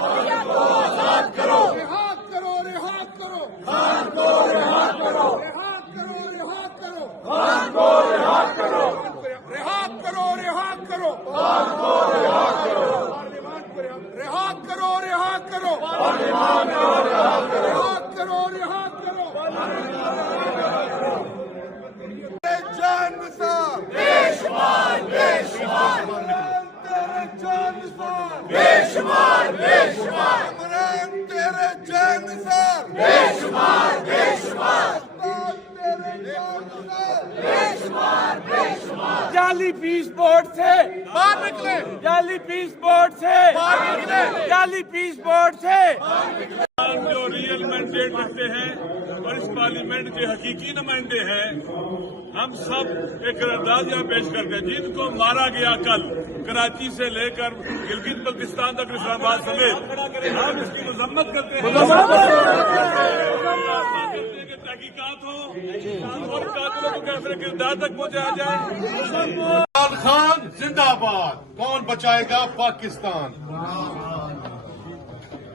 आजाद करो, रिहा करो, रिहा करो, खान को रिहा करो, रिहा करो, रिहा करो, खान को रिहा करो, रिहा करो, रिहा करो, खान को रिहा करो, रिहा करो, रिहा करो, रिहा करो, रिहा करो, जान निसार, बेशुमार, बेशुमार, तेरे जान निसार, बेशुमार, बेशुमार, इमरान तेरे जान निसार, बेशुमार, बेशुमार, तेरे जान निसार, बेशुमार, बेशुमार। जाली पीस बोर्ड से बाहर निकले, जाली पीस बोर्ड से बाहर निकले, जाली पीस बोर्ड से जो रियल मैंडेट रखते हैं और इस पार्लियामेंट के हकीकी नुमाइंदे हैं, हम सब एक करारदाद यहाँ पेश करते हैं। जिनको मारा गया कल कराची से लेकर गिलगित बल्तिस्तान तक इस्लामाबाद समेत, हम इसकी मजम्मत करते हैं कि तहकीकात हो और कातिलों को कैफरे किरदार तक पहुँचाया जाए। इमरान खान जिंदाबाद, कौन बचाएगा पाकिस्तान?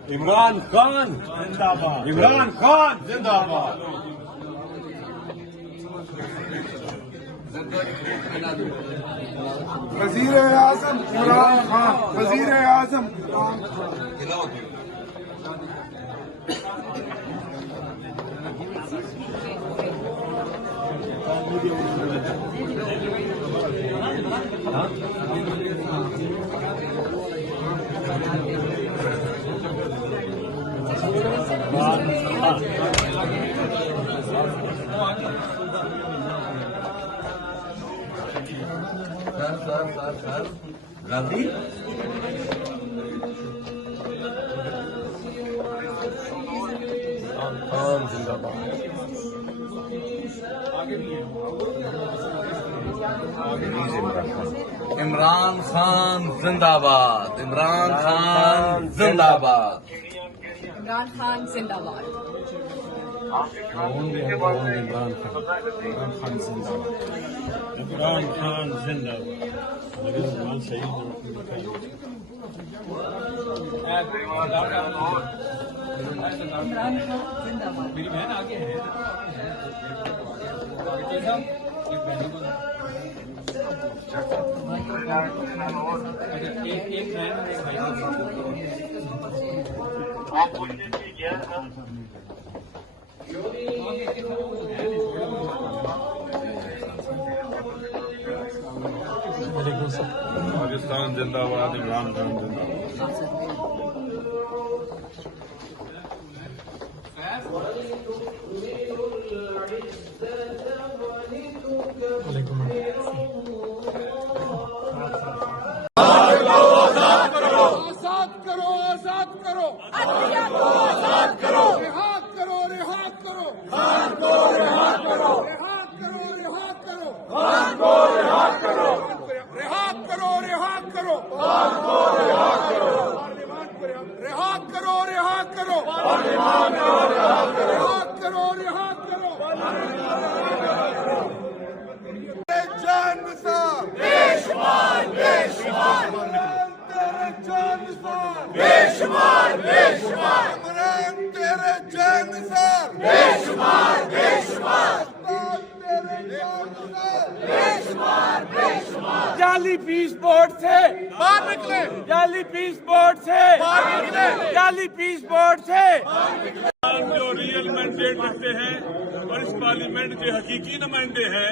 इमरान खान जिंदाबाद, इमरान खान जिंदाबाद। वजीर आजम इमरान खान, वजीर आजम इमरान खान। गांधी इमरान खान जिंदाबाद, इमरान खान जिंदाबाद, इमरान खान जिंदाबाद। इमरान खान जिंदाबाद। मेरी बहन आगे है। एक बहन और एक भाई। पाकिस्तान जिंदाबाद, इमरान खान जिंदाबाद। आजाद करो, आजाद करो, आजाद करो, रिहा करो, रिहा करो, खान को रिहा करो, रिहा करो, रिहा करो, खान को रिहा करो, रिहा करो, रिहा करो, खान को रिहा करो, रिहा करो, रिहा करो, रिहा करो, रिहा करो, जान निसार, बेशुमार, बेशुमार, तेरे जान निसार, बेशुमार, बेशुमार, इमरान तेरे जान निसार, बेशुमार, बेशुमार, तेरे जान निसार, बेशुमार, बेशुमार। जाली पीस बोर्ड से बाहर निकले, जाली पीस बोर्ड से बाहर निकले, जाली पीस बोर्ड से जो रियल मैंडेट रखते हैं और इस पार्लियामेंट के हकीकी नुमाइंदे हैं,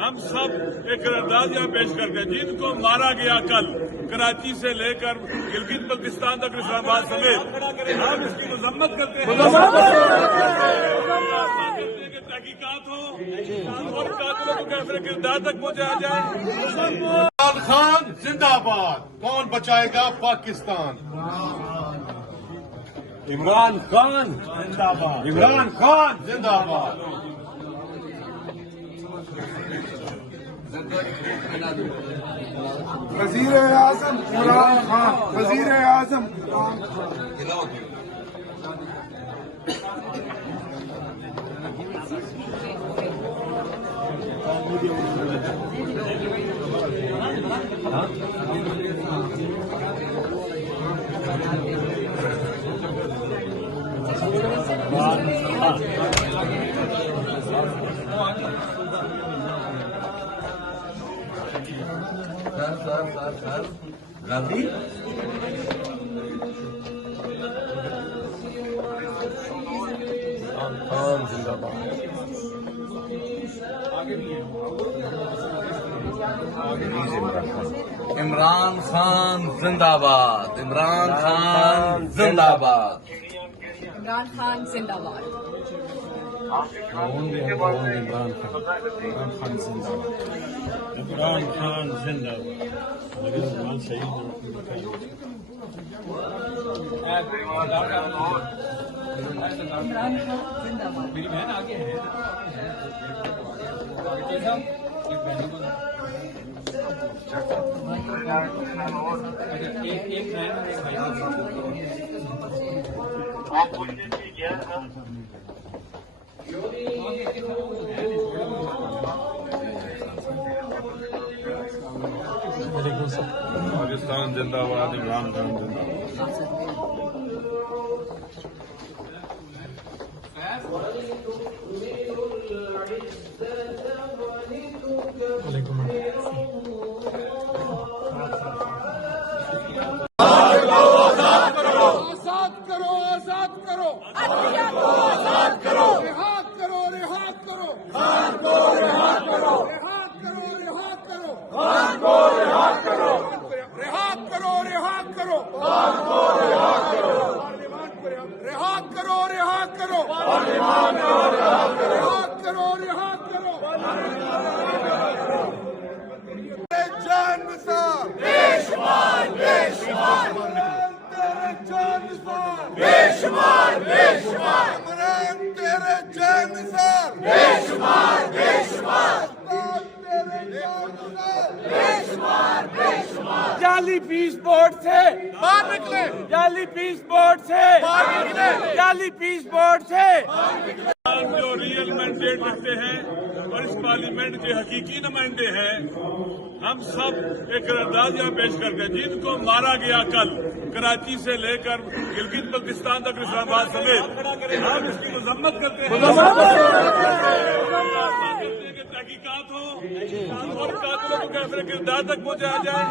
हम सब एक करारदाद यहाँ पेश करते हैं। जिनको मारा गया कल कराची से लेकर गिलगित बल्तिस्तान तक इस्लामाबाद समेत, हम इसकी मजम्मत करते हैं कि तहकीकात हो और कातिलों को कैफरे किरदार तक पहुँचाया जाए। इमरान खान जिंदाबाद, कौन बचाएगा पाकिस्तान? इमरान खान जिंदाबाद, इमरान खान जिंदाबाद। वजीर आजम इमरान खान, वजीर आजम इमरान खान। हाँ? सर जल्दी इमरान खान जिंदाबाद इमरान खान जिंदाबाद Imran Khan Zindabad. Imran Khan जिंदाबाद Imran Khan Zindabad. मेरी बहन आगे है बेटे साहब एक बहन को अच्छा एक बहन और एक भाई पाकिस्तान जिंदाबाद इमरान खान जिंदाबाद आजाद करो आजाद करो आजाद करो रिहा करो रिहा करो खान को रिहा करो रिहा करो रिहा करो खान को रिहा करो रिहा करो रिहा करो खान को रिहा करो रिहा करो रिहा करो रिहा करो रिहा करो जान निसार बेशुमार बेशुमार तेरे जान निसार बेशुमार बेशुमार इमरान तेरे जान निसार बेशुमार बेशुमार तेरे जान निसार बेशुमार बेशुमार जाली पीस बोर्ड से बाहर निकले जाली पीस बोर्ड से बाहर निकले जाली पीस बोर्ड से जो रियल मैंडेट रखते हैं और इस पार्लियामेंट के हकीकी नुमाइंदे हैं, हम सब एक करारदाद यहाँ पेश करते हैं। जिनको मारा गया कल कराची से लेकर गिलगित बल्तिस्तान तक इस्लामाबाद समेत, हम इसकी मजम्मत करते हैं कि तहकीकात हो और कातिलों को कैफरे किरदार तक पहुंचाया जाए।